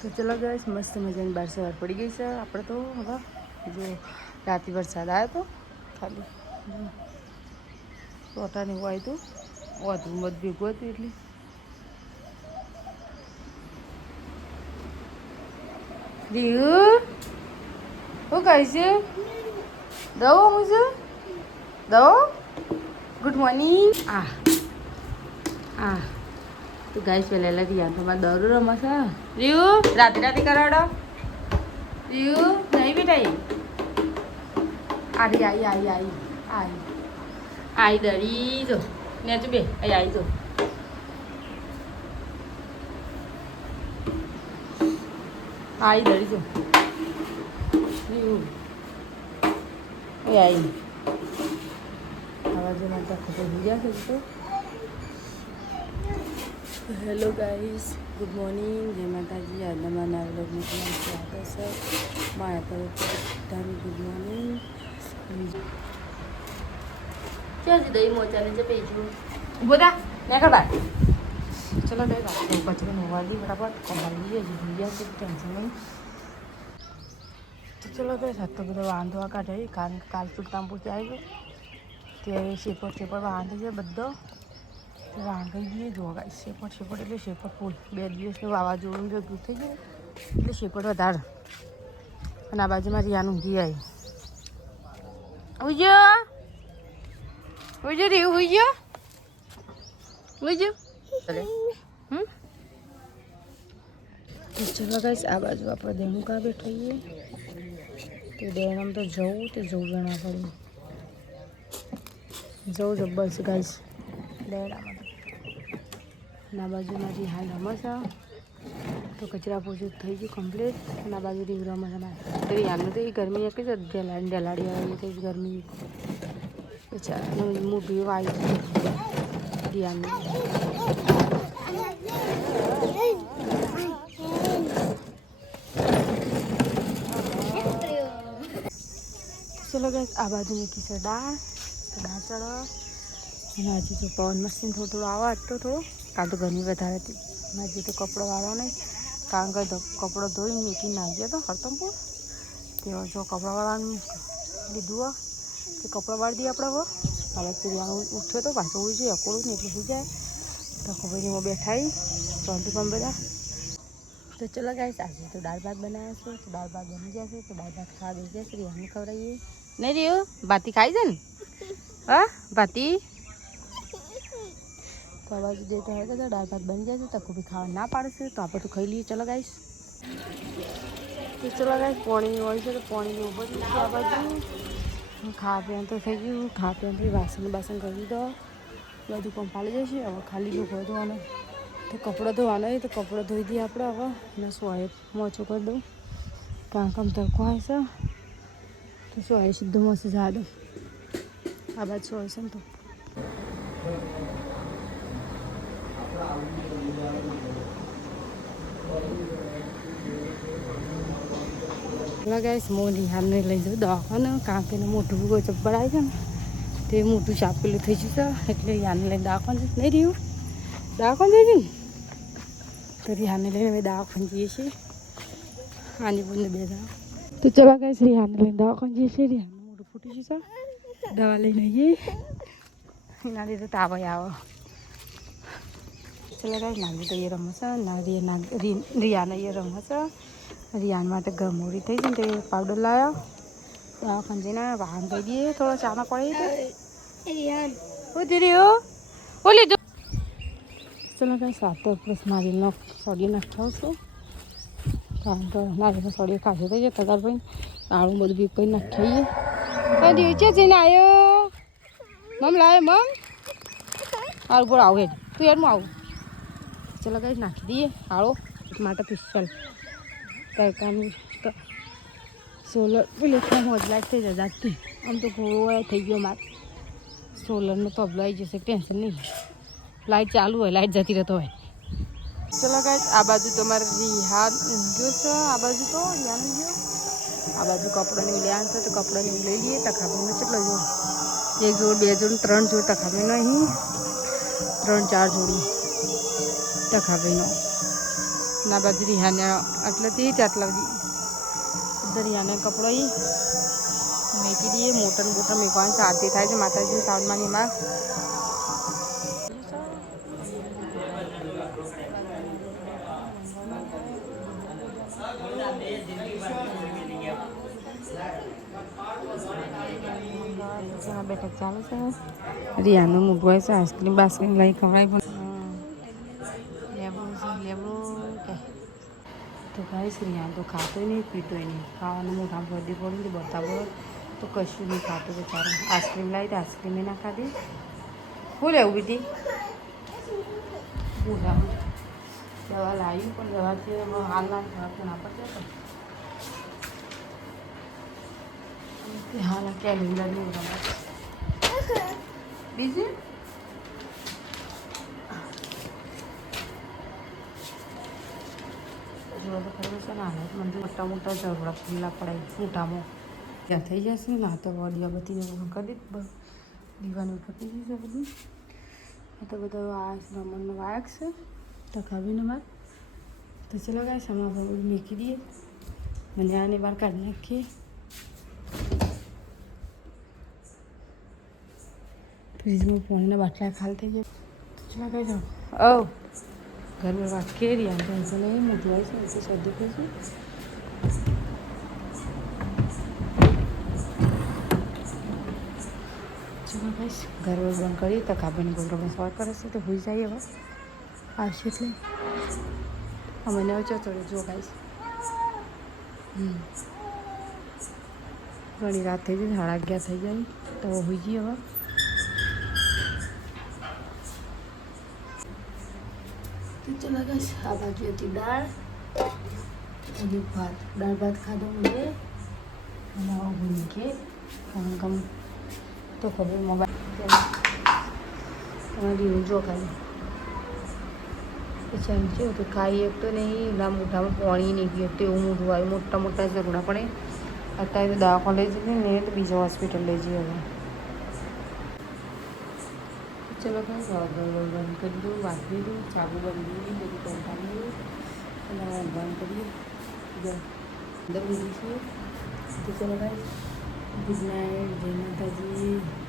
તો ચલો ગાઈસ મસ્ત મજાની બાર સવાર પડી ગઈ છે. આપણે તો હવે જો રાતે વરસાદ આવ્યો તો ખાલી સોટાને એવું આવ્યું હતું વધુ મત ભેગું હતું એટલે રીહુ શું કહે છે? દવો હું છે દવો ગુડ મોર્નિંગ. તો ગાઈસ પેલા એલા રિયા તમારે દરો રમે છે. રીહુ રાતે રાતે કરાવડો. રીહુ નહીં બેટા આરી આઈ દરી જો ને તું બે આવી જો આઈ દરી જો રીહુ આવી આવાજો માટે ખબર બીજા છે તો હેલો ગાઈસ ગુડ મોર્નિંગ જય માતાજી. આજના મારા વ્લોગમાં તમારું સ્વાગત છે. મારા તરફથી ગુડ મોર્નિંગ. ક્યાંથી દહીં મોચાને છે પેજું ઉભો થા ને ખબર ચલો દહીં રાખો કચરો નોવાડી બરાબર કમાઈ લઈએ બીજા છે ટેન્શન નહીં. તો ચલો દહીં સાત તો બધો વાંધો કાઢે કારણ કે કાલ સુલતાનપુરથી આવી ગયો તે શેપર વાંધો છે બધો વાંધાઈ ગઈ જો શેપટ એટલે શેપટ ફૂલ 2 દિવસનું વાવાઝોડું ભેગું થઈ ગયું એટલે શેપટ વધારે અને આ બાજુમાં રિયાનું ઊંઘી આવી ઉજો રે ઉજો ચલે ચલો ગાઈસ આ બાજુ આપણે દેણું કા બેઠાઈએ તો દેણમ તો જવું તે જવું જણા પડ્યું જવું જબ્બર છે ગાઈસ દેડામાં ના બાજુ મારી હાલ રમશે તો કચરા પોચું થઈ ગયું કમ્પ્લીટ. ના બાજુ રીંગ રમશે તો યાનું તો એ ગરમી એક જ ડલાડી આવી તો ગરમી બચારાનું મૂઢું આવી રિયાનું ચલો ગાઈસ આ બાજુ મૂકી છે દાળ ચડો અને હજી તો પવન મશીન થોડું આવે આટલો થોડો કાં તો ગરમી વધારે હતી. હજી તો કપડો વાળો નહીં કારણ કે કપડો ધોઈ મીઠી નાખી ગયો તો હરતમપુર તેઓ જો કપડા વાળવાનું લીધું તે કપડાં વાળી દઈએ આપણે હવે સીરિયાનું ઉઠ્યો તો પાછું ઉઈ જાય અકોડું ને એટલે સુઈ જાય તો ખબરમાં બેઠાઈ ચોંટી પણ બધા. તો ચલો ગાઈસ આજે તો દાળ ભાત બનાવ્યા છે તો દાળ ભાત બની જશે તો દાળ ભાત ખાવા દઈ જશે રિયાને ખવડાવીએ નહીં રહ્યું ભાતી ખાઈ છે ને હા ભાતી તો આ બાજુ દેતા હોય તો દાળ ભાત બની જશે તો કોઈ ખાવા ના પાડશે તો આપણે તો ખાઈ લઈએ. ચલો ગાઈસ તો ચલો ગાઈસ પાણી હોય છે તો પાણી ઉભો થઈ ગયું આ બાજુ ખાવા પીવાનું તો થઈ ગયું ખાવા પીવાનું વાસણ કરી દો બધું પંપાળી જશે. હવે ખાલી લુગડો ધોવાનો તો કપડો ધોવાનો હોય તો કપડો ધોઈ દઈએ આપણે હવે અને સોય મોચું કરી દઉં કારણ કે તડકો આવે છે તો સોય સીધું મસ્ત જા દઉં આ બાજુ સોય છે ને તો ગાઈસ હું રિહાનને લઈ જાઉં દવાખાને કારણ કે મોટું કોઈ ચપ્પલ આવે છે ને તે મોટું ચાપેલું થઈ ગયું છે એટલે રિહાનને લઈને દવાખાને નહીં રહ્યું દવાખાને જાય છે ને તો રિહાનને લઈને અમે દવાખાને જઈએ છીએ આની બંને 2 દાવા તો ચલો ગાઈસ રિહાનને લઈને દવાખાને જઈએ છીએ. રિહાનનું મોટું ફૂટી ગયું છે દવા લઈને આવીએ એના લીધે તાવ આવે. ચલો ગાઈસ નાગી તો એ રમે છે રિયાને એ રમે છે રિયાન માટે ગરમોરી થઈ છે ને તે પાવડર લાવ્યો દવાખાને જઈને વાહન કહી દઈએ થોડો ચાના પડી લીધું. ચલો કઈ સાથે પ્લસ નારિયેળનો સોડિયો નાખાવ છું કારણ કે નારિયેળનો સોડિયો ખાસો થઈ જાય તગાર ભાઈ આળું બધું બી કોઈ નાખીએ કઈ દિવસે જઈને આવ્યો મમ લાવે મમ આવું બોલ આવું હેડ તું યાર હું આવું. ચલો કઈ નાખી દઈએ આળો માટે પિસ્તલ તડકાનું સોલર પેલી મોજલાટ થઈ જાય જાગતી આમ તો ઘોડો થઈ ગયો મારે સોલરનો તબલો આવી જશે ટેન્શન નહીં લાઇટ ચાલુ હોય લાઇટ જતી રહેતો હોય. ચલો ગાઈસ આ બાજુ તમારે રિહાન ઊંઘ્યો છે આ બાજુ તો રિહાન ઊંઘ્યો આ બાજુ કપડાની લેવાનું છે તો કપડાની લઈ લઈએ તખાબીનો કેટલો જોડ 1 જોડ 2 જોડ 3 જોડ તખાબીનો અહીં 3-4 જોડી તખાબીનો ના બાજુ રિહાને આટલેથી આટલા બધી ઇધર રિહાને કપડો ही મેકી દઈએ મોટર બોટર મેકવાની આરતી થાય છે માતાજીની સાવનમાં એમાં બેઠક ચાલે છે રિયાનું મૂકવાય છે આઈસ્ક્રીમ બાસ્ક્રીમ લઈ ખવડાવી પણ લેબડું છે લેબડું કે તો ગાઈસ રિયાન તો ખાતોય નહીં પીતોય નહીં ખાવાનું મોઢામાં ભરતી પડ્યું બતાવો તો કશું નહીં ખાતું બચારો આઈસ્ક્રીમ લાવી તો આઈસ્ક્રીમ ના ખાધી શું લેવું બીટી મોઢામાં દવા લાવી પણ દવાથી હાલના ખરાબ ના પડશે તો હાલ કેલેન્ડરની મોઢામાં બીજું જોવા તો ખબર છે ને હાલત મને મોટા મોટા ઝઘડા ખુલ્લા પડાય મોટામાં ત્યાં થઈ જશે ને આ તો દીવાબત્તીને કરી દીધ દીવાની પતી જશે બધું આ તો બધા આ બ્રાહ્મણનો વાયક છે તકાવીને બાદ તો ચલો ગાય સામા બધું મૂકી દઈએ મને આને બહાર કાઢી નાખીએ ફ્રીજમાં પાણીના બાટલા ખાલ થઈ જાય તો ચલો ગાય જાઓ घर में बात के रही है टेंशन नहीं मोटी आई से ऐसे सर्दी पे से चलो गाइस घर में बंद करी तक आप बनी गोबर में सवार करे से तो हो जाए अब आज એટલે અમને ચોચડે જો ગાઈસ ઘણી રાત થઈ જાય 11:30 થઈ જાય તો હોઈ જઈએ હવે चला गया आ बाजू थी दाल और भात दाल भात खाधो मुझे भून के कम तो खबर मोबाइल जो खाई પછી એમ થયું કે ખાઈ એક તો નહીં ના મોઢામાં પાણી નહીં ગયું તેવું મોઢું આવ્યું મોટા મોટા ઝઘડા પણ અત્યારે તો દવાખાને લઈ જઈએ ને તો બીજા હોસ્પિટલ લઈ જઈએ હવે चलो भाई बंद कर दो बात भी दो चाबू बंद दी मेरी कंपनी बंद करिए अंदर भी दीजिए तो चलो भाई गुड नाइट जय माता जी।